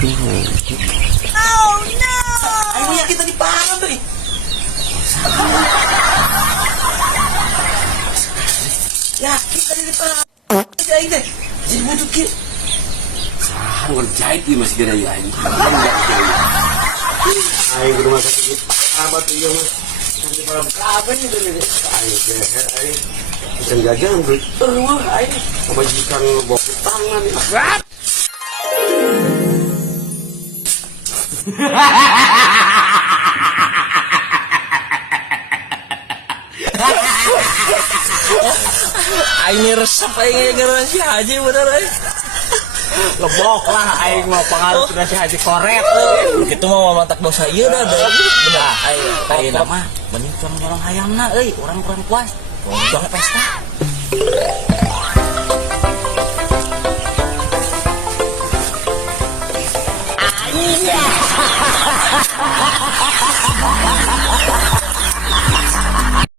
Oh no. Ayo ya kita diparah tuh. Ya kita diparah. Jahit deh. Jadi butut ki. Sahan kan jahit di masih kira ya ini. Ayo ke rumah sakit. Apa tuh ya mas? Nanti para apa nih tuh nih? Ayo sehat ayo. Ikan jajan tuh. Ayo. Majikan bawa tangan nih. Aing resep aing gara si Haji bener aing. Ngebok lah aing mau pengaruh sudah si Haji koret. Kitu mah mantak dosa ieu dah bener. Aing mah mending curang hayamna euy, urang kurang puas. Jangan pesta.